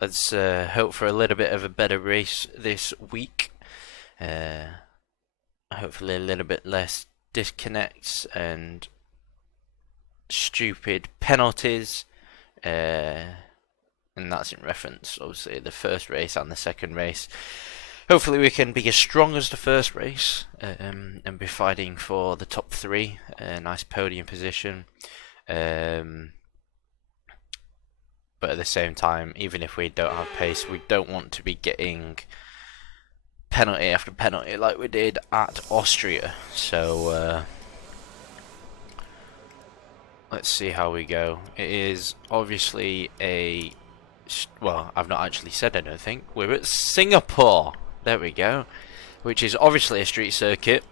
Let's hope for a little bit of a better race this week. Hopefully a little bit less disconnects and stupid penalties. And that's in reference, obviously, the first race and the second race. Hopefully we can be as strong as the first race and be fighting for the top three. A nice podium position. But at the same time, even if we don't have pace, we don't want to be getting penalty after penalty like we did at Austria. So let's see how we go. It is obviously a... well, I've not actually said anything. We're at Singapore. There we go. Which is obviously a street circuit.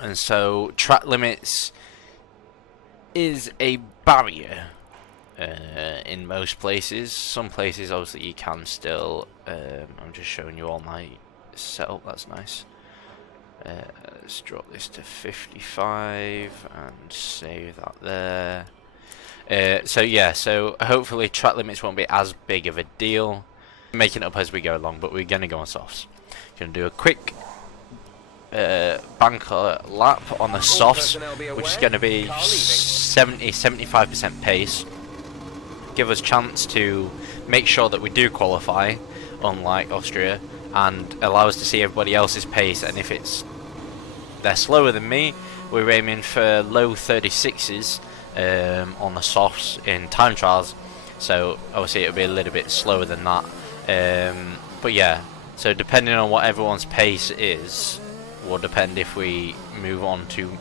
And so track limits is a barrier. In most places. Some places obviously you can still I'm just showing you all my setup. That's nice. Let's drop this to 55 and save that there. So yeah, so hopefully track limits won't be as big of a deal. Making it up as we go along, but we're gonna go on softs. Gonna do a quick banker lap on the softs, which is gonna be 70-75% pace. Give us chance to make sure that we do qualify, unlike Austria, and allow us to see everybody else's pace. And if they're slower than me, we're aiming for low 36s on the softs in time trials. So obviously it'll be a little bit slower than that. But yeah, so depending on what everyone's pace is, will depend if we move on to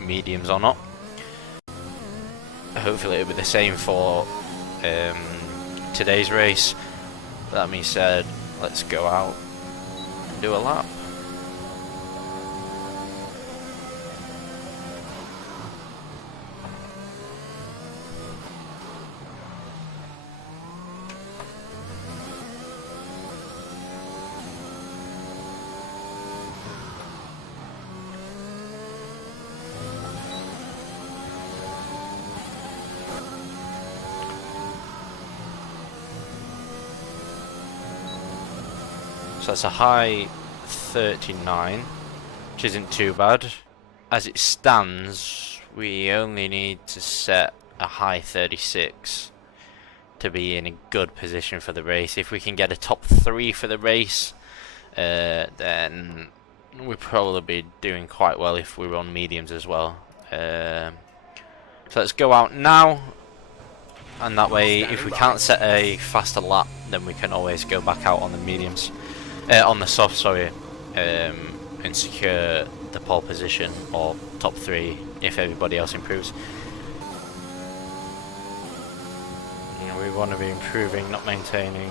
mediums or not. Hopefully it'll be the same for today's race. That being said, let's go out and do a lap. So that's a high 39, which isn't too bad. As it stands, we only need to set a high 36 to be in a good position for the race. If we can get a top 3 for the race, then we'd probably be doing quite well if we were on mediums as well. So let's go out now, and that way if we can't set a faster lap, then we can always go back out on the mediums. On the soft, sorry, and secure the pole position or top 3 if everybody else improves. We want to be improving, not maintaining.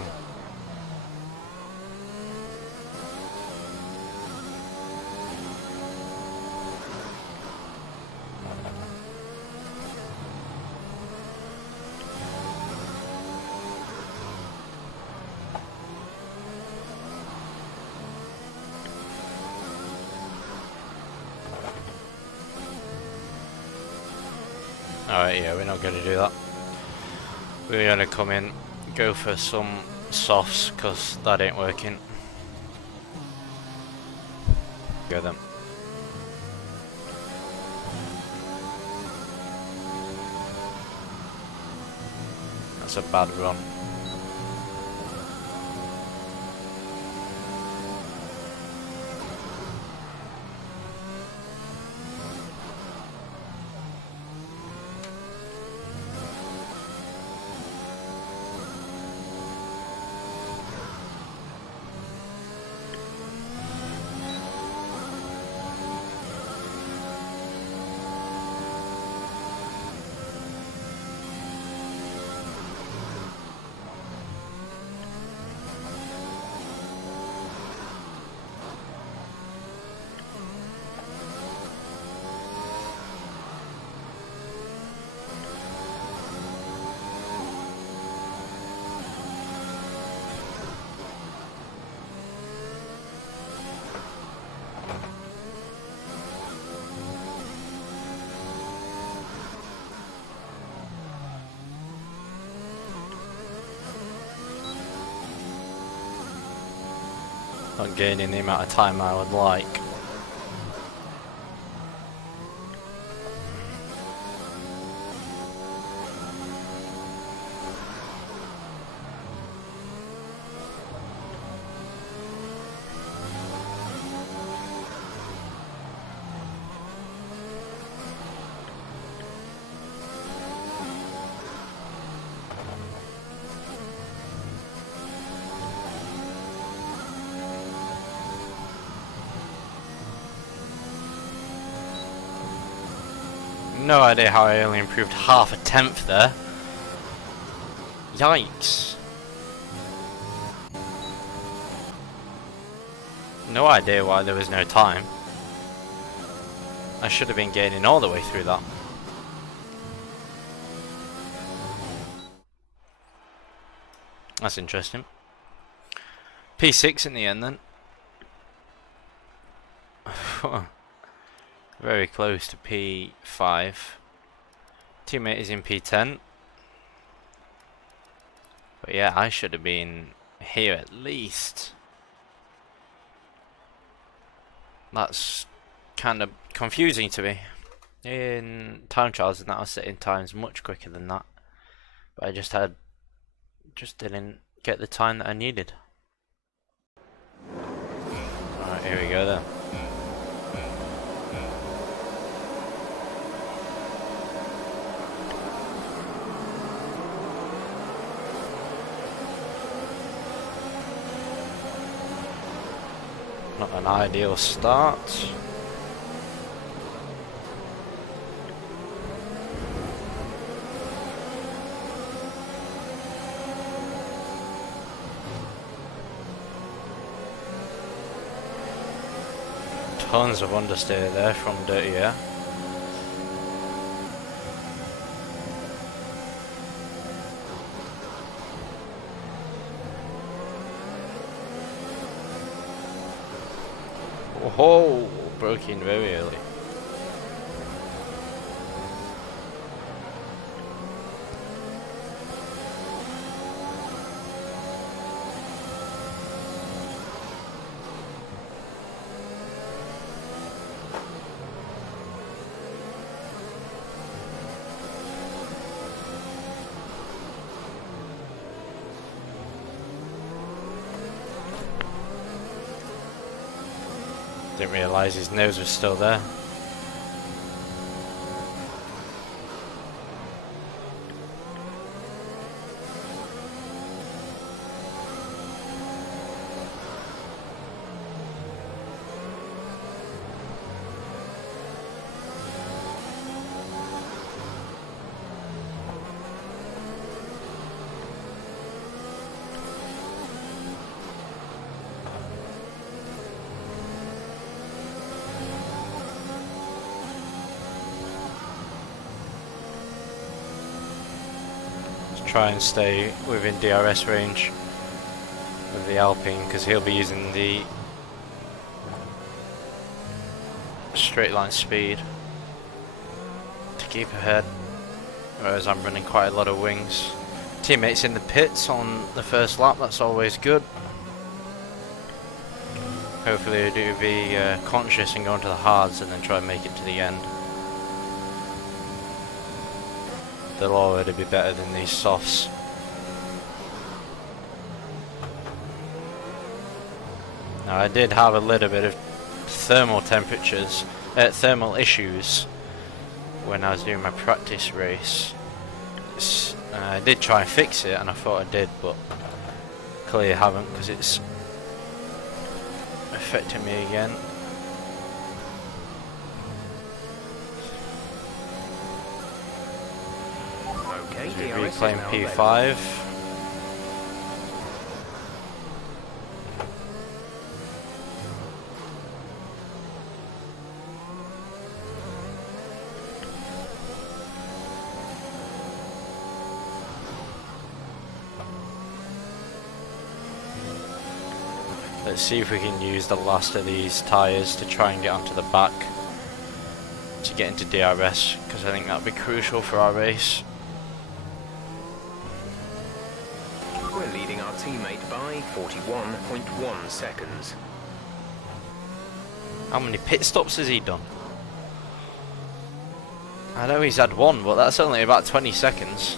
Alright, yeah, we're not going to do that. We're going to come in, go for some softs, because that ain't working. Go then. That's a bad run. Not gaining the amount of time I would like. No idea how I only improved half a tenth there. Yikes. No idea why there was no time. I should have been gaining all the way through that. That's interesting. P6 in the end then. Very close to P5. Teammate is in P10. But yeah, I should have been here at least. That's kind of confusing to me. In time trials and that, I was setting times much quicker than that. But I just didn't get the time that I needed. Alright, here we go then. Not an ideal start. Tons of understeer there from dirty air. Oh, broke in very early. Didn't realise his nose was still there. Try and stay within DRS range with the Alpine, because he'll be using the straight line speed to keep ahead, whereas I'm running quite a lot of wings. Teammates in the pits on the first lap, that's always good. Hopefully I do be conscious and go into the hards and then try and make it to the end. They'll already be better than these softs. Now I did have a little bit of thermal issues when I was doing my practice race. I did try and fix it and I thought I did, but clearly I haven't, because it's affecting me again. We reclaim P5. Let's see if we can use the last of these tyres to try and get onto the back to get into DRS, because I think that would be crucial for our race. We're leading our our teammate by 41.1 seconds. How many pit stops has he done? I know he's had one, but that's only about 20 seconds.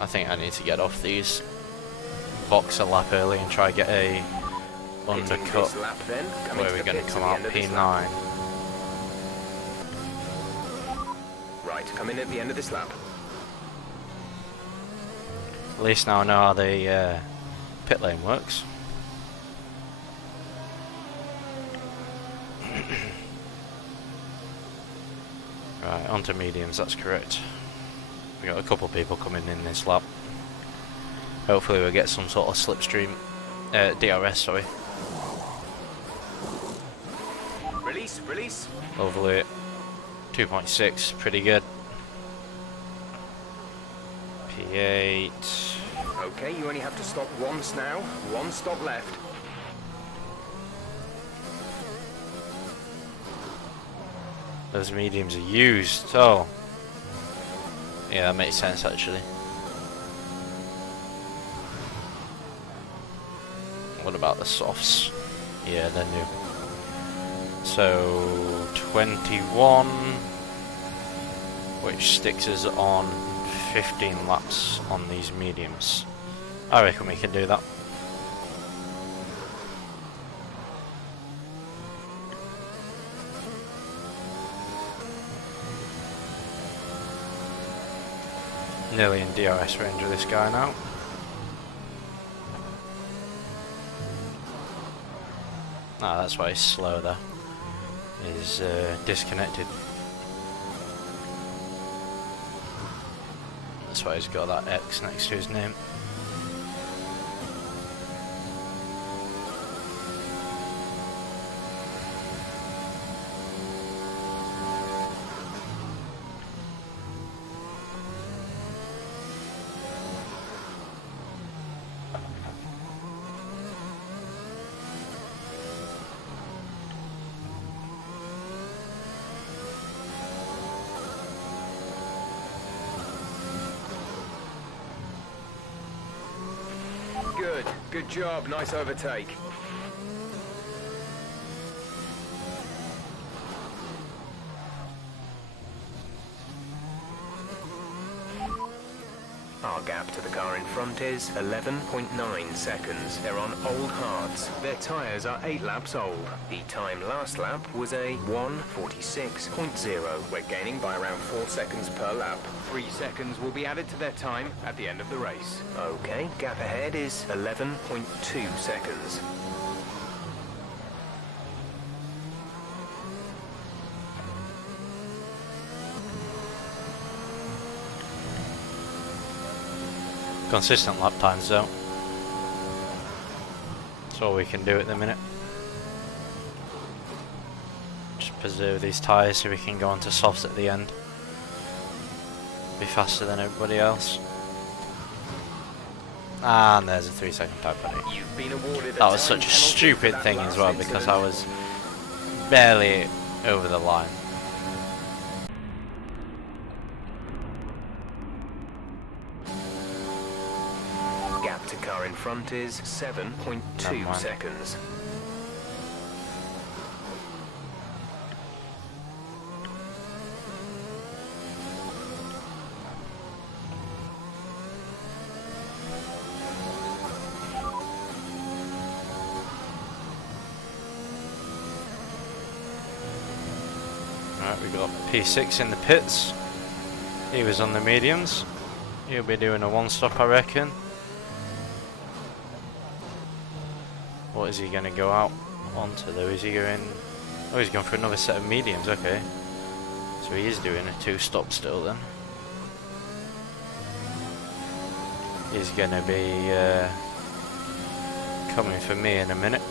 I think I need to get off these, box a lap early and try get a undercut lap, then, where we're going to come out P9. Right, come in at the end of this lap. At least now I know how the pit lane works. Right, onto mediums, that's correct. We got a couple of people coming in this lap. Hopefully we'll get some sort of slipstream, DRS, sorry. Release. Lovely. 2.6, pretty good. P8. Okay, you only have to stop once now. One stop left. Those mediums are used. Oh. Yeah, that makes sense actually. What about the softs? Yeah, they're new. So 21, which sticks us on 15 laps on these mediums. I reckon we can do that. Nearly in DRS range of this guy now. Ah, that's why he's slow though. He's disconnected. That's why he's got that X next to his name. Good job, nice overtake. Our gap to the car in front is 11.9 seconds. They're on old hards. Their tyres are 8 laps old. The time last lap was a 1:46.0. We're gaining by around 4 seconds per lap. 3 seconds will be added to their time at the end of the race. Okay, gap ahead is 11.2 seconds. Consistent lap times though. That's all we can do at the minute. Just preserve these tyres so we can go on to softs at the end. Be faster than everybody else. And there's a 3-second time penalty. You've been awarded That was such a stupid thing as well because I was barely over the line. Gap to car in front is 7.2 seconds. Right, we got P6 in the pits. He was on the mediums. He'll be doing a one-stop, I reckon. What is he going to go out onto though? Is he going... Oh, he's going for another set of mediums, okay. So he is doing a 2-stop still then. He's going to be coming for me in a minute.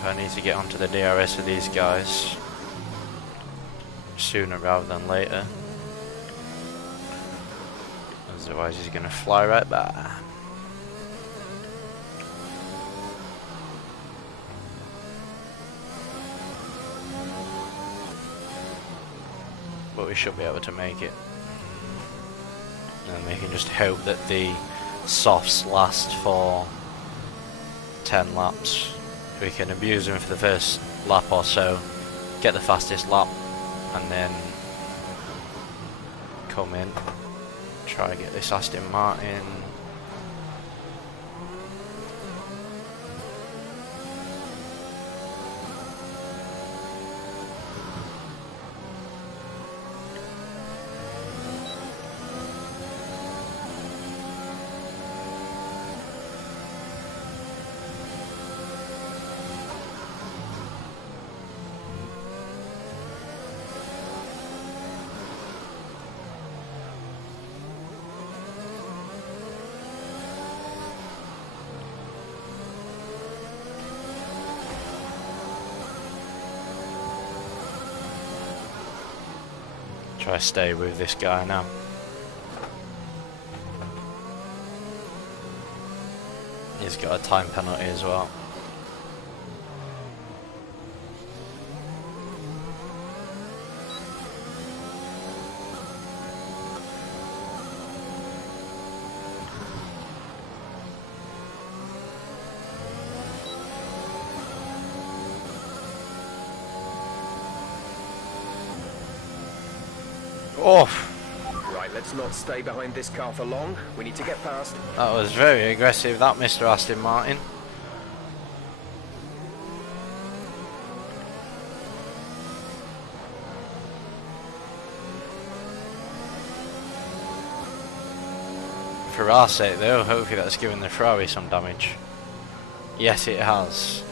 So I need to get onto the DRS of these guys sooner rather than later. Otherwise he's going to fly right by. But we should be able to make it. and we can just hope that the softs last for 10 laps. We can abuse them for the first lap or so, get the fastest lap, and then come in, try to get this Aston Martin. Try to stay with this guy now. He's got a time penalty as well. Oh, Right, let's not stay behind this car for long. We need to get past. that was very aggressive, that Mr. Aston Martin. For our sake though, hopefully that's given the Ferrari some damage. Yes, it has.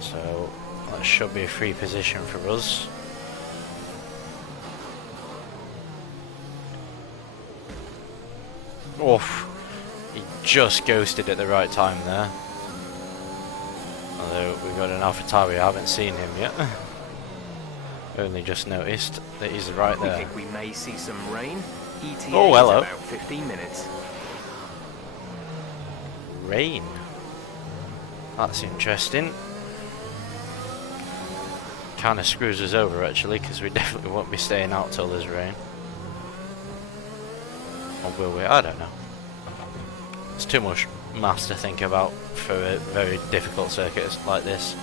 So that should be a free position for us. Oof, he just ghosted at the right time there. Although we've got an AlphaTauri, I haven't seen him yet. Only just noticed that he's right We there. think we may see some rain. ETA Oh, hello. is about 15 minutes. Rain. That's interesting. Kind of screws us over actually, because we definitely won't be staying out till there's rain. Or will we? I don't know. It's too much maths to think about for a very difficult circuit like this.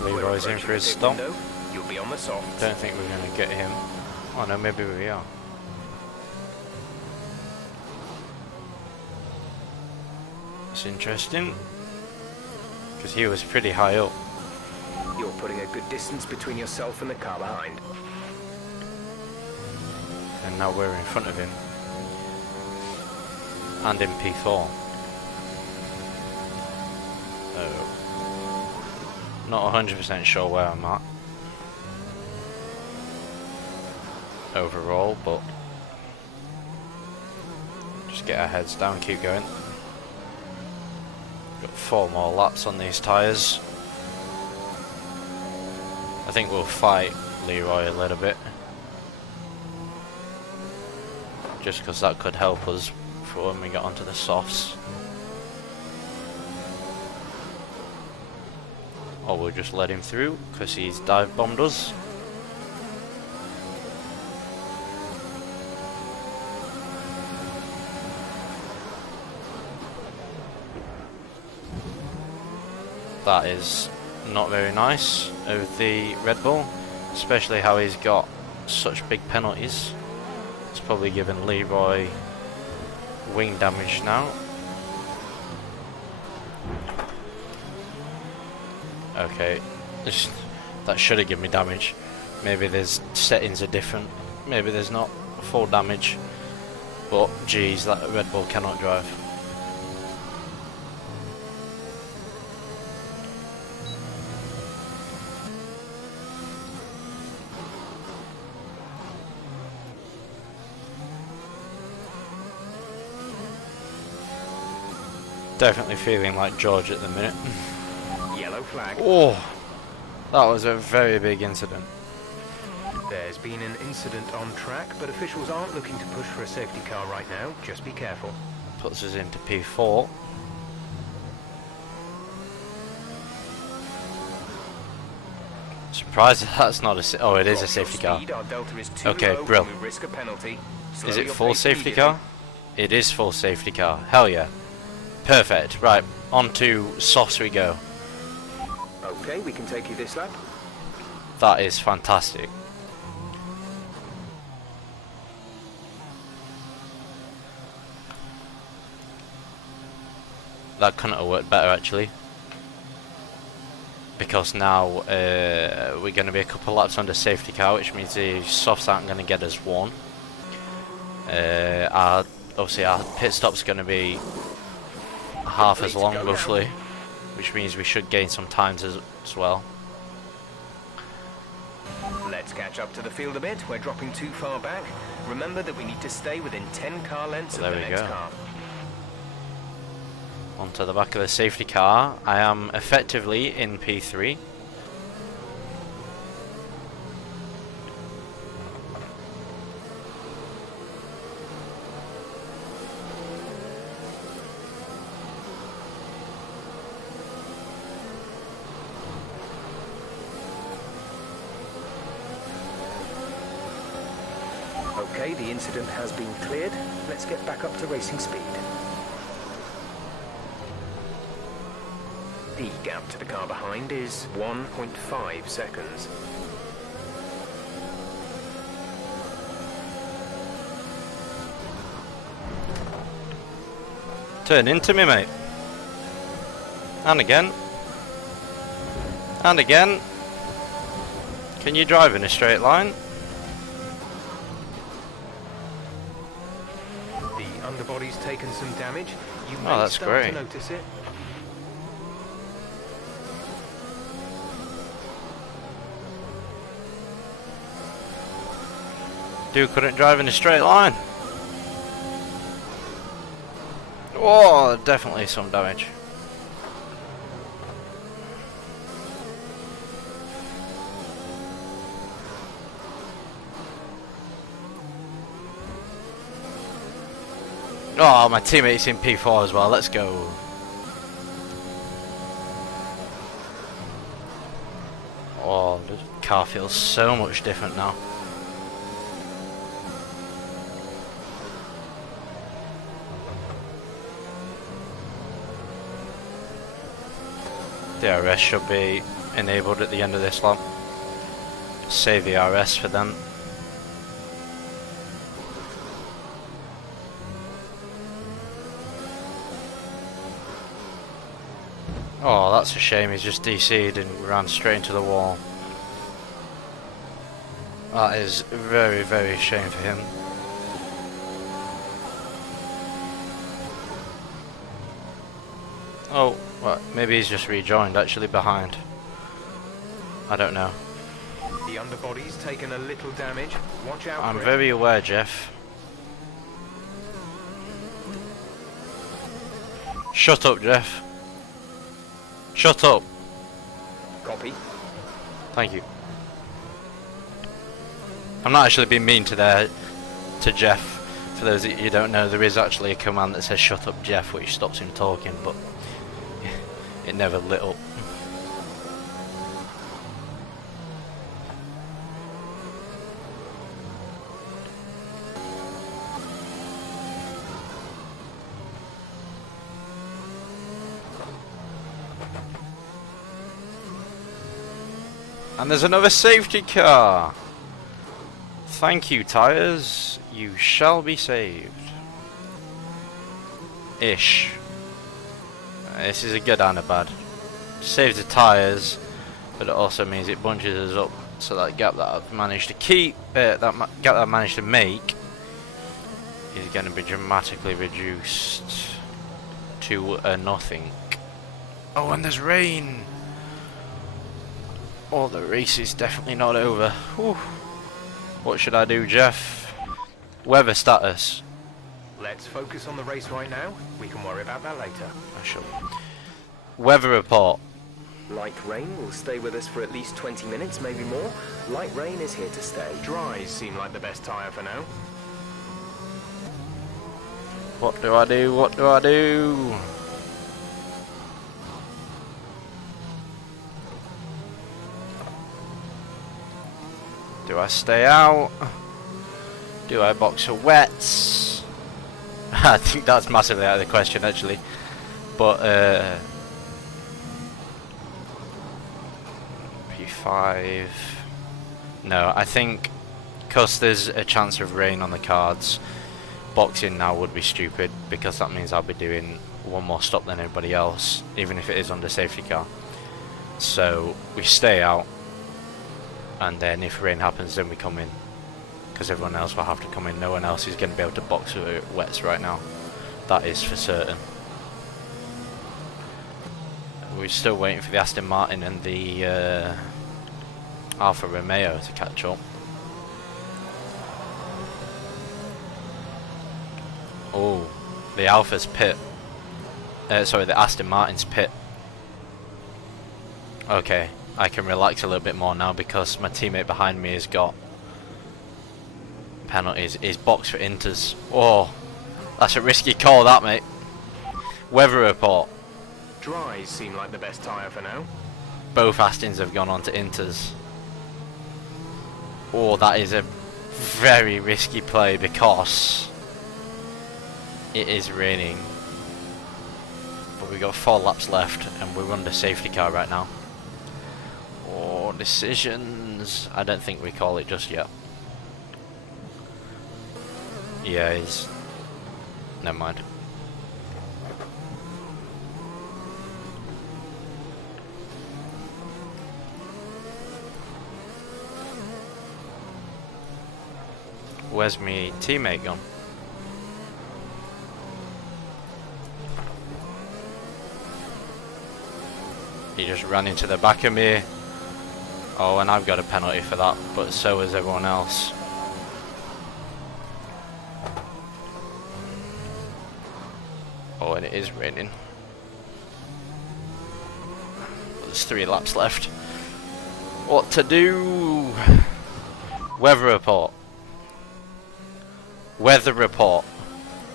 Leroy's in for his stop. You'll be on the soft. Don't think we're going to get him. Oh no, maybe we are. That's interesting. Because he was pretty high up. You're putting a good distance between yourself and the car behind. And now we're in front of him. And in P4. So, not 100% sure where I'm at overall, but just get our heads down, keep going. Got 4 more laps on these tyres. I think we'll fight Leroy a little bit, just because that could help us for when we get onto the softs. Or we'll just let him through because he's dive bombed us. That is not very nice of the Red Bull, especially how he's got such big penalties. It's probably given Leroy wing damage now. Okay, that should have given me damage. Maybe there's settings are different. Maybe there's not full damage. But geez, that Red Bull cannot drive. Definitely feeling like George at the minute. Yellow flag. Oh, that was a very big incident. There's There's been an incident on track, but officials aren't looking to push for a safety car right now. Just be careful. Puts us into P4. Surprised that's not a... Oh, it is a safety car. Okay, bro. Is it full safety car? It is full safety car. Hell yeah. Perfect. Right, on to softs we go. Okay, we can take you this lap. That is fantastic. That couldn't have worked better actually. Because now we're going to be a couple laps under safety car, which means the softs aren't going to get us one. Obviously our pit stop's going to be half as long roughly, which means we should gain some times as well. Let's catch up to the field a bit. We're dropping too far back. Remember that we need to stay within 10 car lengths of the next car. Onto the back of the safety car. I am effectively in P3. Okay, the incident has been cleared. Let's get back up to racing speed. The gap to the car behind is 1.5 seconds. Turn into me, mate. And again. And again. Can you drive in a straight line? The underbody's taken some damage. You may that's start great. to notice it. Dude couldn't drive in a straight line. Oh, definitely some damage. Oh, my teammate's in P4 as well. Let's go. Oh, the car feels so much different now. The RS should be enabled at the end of this lap. Save the RS for them. Oh, that's a shame. He's just DC'd and ran straight into the wall. That is very, very shame for him. Oh, well, maybe he's just rejoined actually behind. I don't know. The underbody's taken a little damage. Watch out. I'm very aware, Jeff. Shut up, Jeff. Shut up. Copy. Thank you. I'm not actually being mean to Jeff. For those that you don't know, there is actually a command that says "Shut up, Jeff," which stops him talking, but it never lit up. And there's another safety car. Thank you, tyres. You shall be saved. Ish. This is a good and a bad. Saves the tyres, but it also means it bunches us up. So that gap that I've managed to keep, gap that I've managed to make, is going to be dramatically reduced to nothing. Oh, and there's rain. Oh, the race is definitely not over. Whew. What should I do, Jeff? Weather status. Let's focus on the race right now. We can worry about that later. I shall. Weather report. Light rain will stay with us for at least 20 minutes, maybe more. Light rain is here to stay. Dries seem like the best tyre for now. What do I do? What do I do? Do I stay out? Do I box for wets? I think that's massively out of the question actually. But P5. No, I think because there's a chance of rain on the cards, boxing now would be stupid, because that means I'll be doing one more stop than everybody else, even if it is under safety car. So we stay out, and then if rain happens then we come in, because everyone else will have to come in. No one else is going to be able to box for wets right now, that is for certain. We're still waiting for the Aston Martin and the Alfa Romeo to catch up. Oh, the Alfa's pit. Sorry, the Aston Martin's pit. Okay, I can relax a little bit more now because my teammate behind me has got penalties. He's boxed for Inters. Oh, that's a risky call, that, mate. Weather report. Dries seem like the best tyre for now. Both Astons have gone on to Inters. Oh, that is a very risky play because it is raining. But we've got 4 laps left and we're under safety car right now. Oh, decisions. I don't think we call it just yet. Yeah, he's... Never mind. Where's my teammate gone? He just ran into the back of me. Oh, and I've got a penalty for that, but so has everyone else. Oh, and it is raining. There's 3 laps left. What to do? Weather report. Weather report.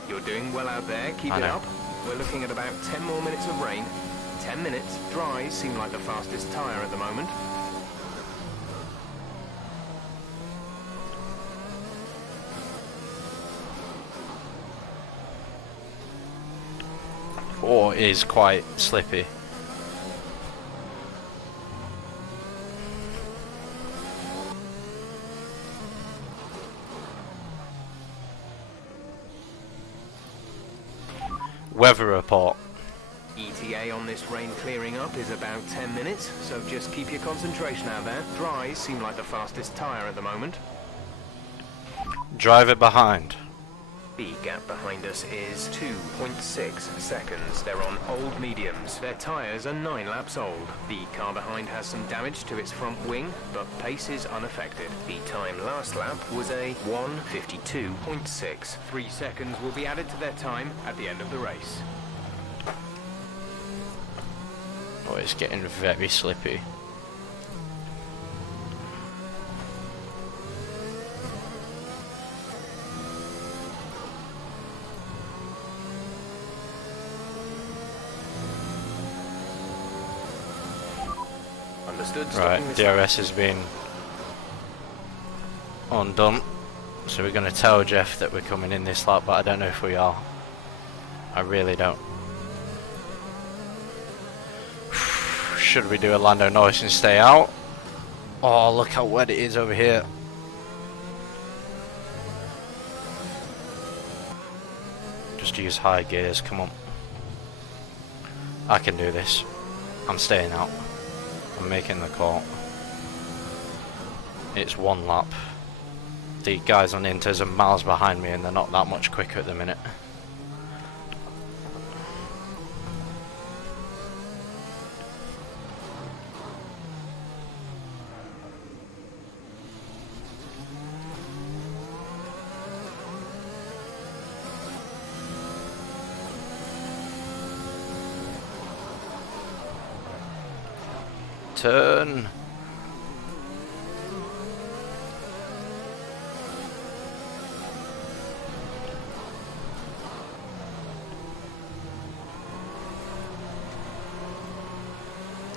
You're doing well out there, keep it up. We're looking at about 10 more minutes of rain. 10 minutes. Dries seem like the fastest tyre at the moment. Oh, it is quite slippy. Weather report. ETA on this rain clearing up is about 10 minutes, so just keep your concentration out there. Dries seem like the fastest tyre at the moment. Driver behind. The gap behind us is 2.6 seconds. They're on old mediums. Their tyres are 9 laps old. The car behind has some damage to its front wing, but pace is unaffected. The time last lap was a 1:52.6. 3 seconds will be added to their time at the end of the race. Oh, it's getting very slippy. Understood. Right, DRS has been undone, so we're going to tell Jeff that we're coming in this lap, but I don't know if we are. I really don't. Should we do a Lando Norris and stay out? Oh, look how wet it is over here. Just use high gears, come on. I can do this. I'm staying out. I'm making the call. It's 1 lap. The guys on Inters are miles behind me and they're not that much quicker at the minute. Turn.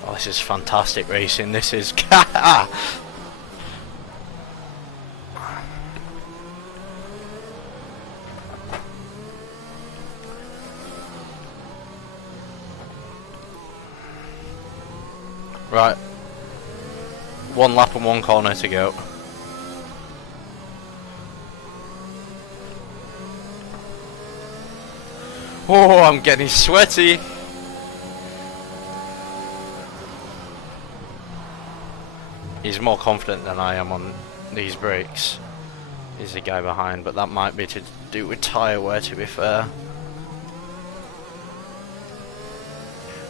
Oh, this is fantastic racing. This is right. One lap and one corner to go. Oh, I'm getting sweaty. He's more confident than I am on these brakes. He's the guy behind, but that might be to do with tyre wear, to be fair.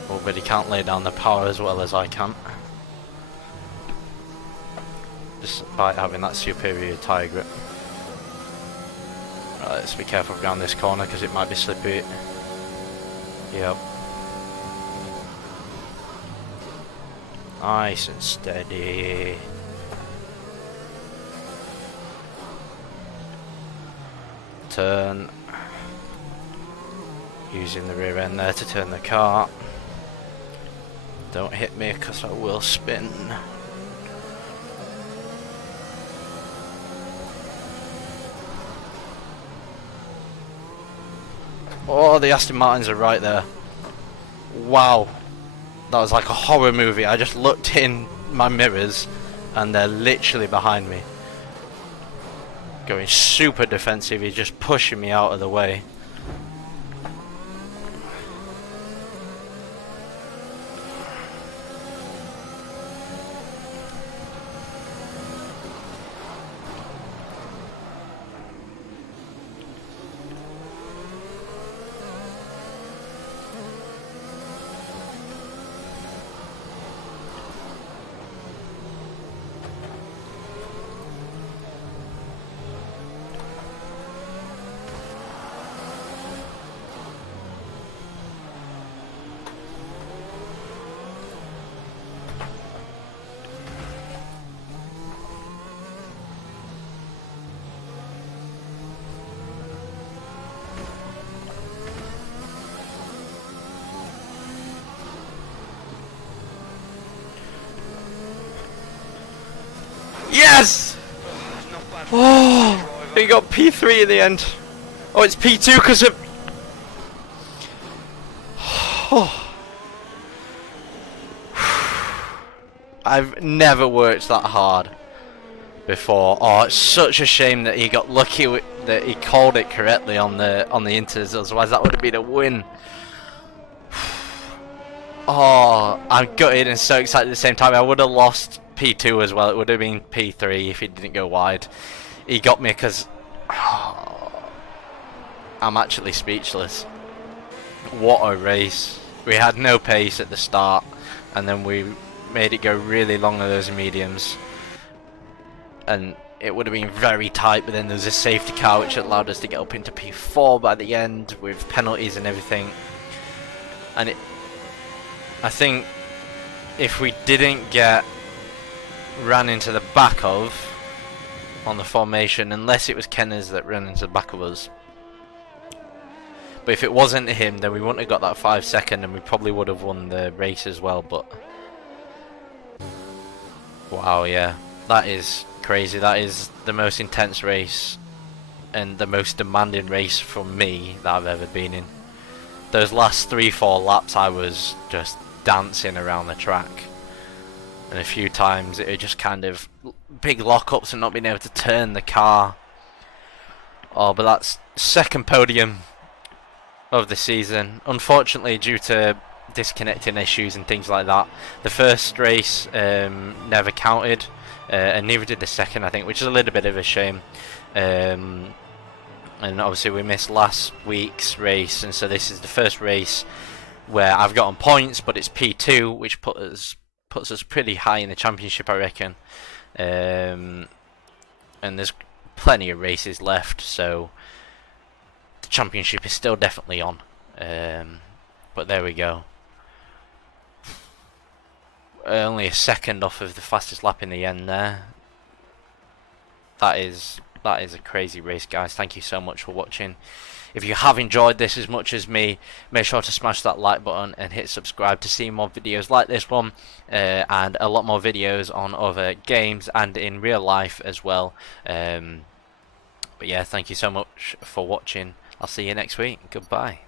Oh, but he can't lay down the power as well as I can. Despite having that superior tyre grip. Right, let's be careful around this corner because it might be slippy. Yep. Nice and steady. Turn. Using the rear end there to turn the car. Don't hit me because I will spin. Oh, the Aston Martins are right there. Wow. That was like a horror movie. I just looked in my mirrors and they're literally behind me. Going super defensive, he's just pushing me out of the way. Yes! Oh, he got P3 in the end. Oh, it's P2 because of... Oh. I've never worked that hard before. Oh, it's such a shame that he got lucky that he called it correctly on the inters. Otherwise, that would have been a win. Oh, I'm gutted and so excited at the same time. I would have lost P2 as well. It would have been P3 if he didn't go wide. He got me because I'm actually speechless. What a race. We had no pace at the start and then we made it go really long on those mediums. And it would have been very tight, but then there was a safety car which allowed us to get up into P4 by the end with penalties and everything. And I think if we didn't get ran into the back of on the formation, unless it was Kenners that ran into the back of us, but if it wasn't him, then we wouldn't have got that 5 second and we probably would have won the race as well. But wow, yeah, that is crazy. That is the most intense race and the most demanding race from me that I've ever been in. Those last 3-4 laps I was just dancing around the track, and a few times it was just kind of big lockups and not being able to turn the car. Oh, but that's second podium of the season. Unfortunately, due to disconnecting issues and things like that, the first race never counted, and neither did the second, I think, which is a little bit of a shame. And obviously we missed last week's race, and so this is the first race where I've gotten points, but it's P2, which puts us pretty high in the championship, I reckon. And there's plenty of races left, so the championship is still definitely on. But there we go. only a second off of the fastest lap in the end there. That is a crazy race, guys. Thank you so much for watching. If you have enjoyed this as much as me, make sure to smash that like button and hit subscribe to see more videos like this one, and a lot more videos on other games and in real life as well. But yeah, thank you so much for watching. I'll see you next week. Goodbye.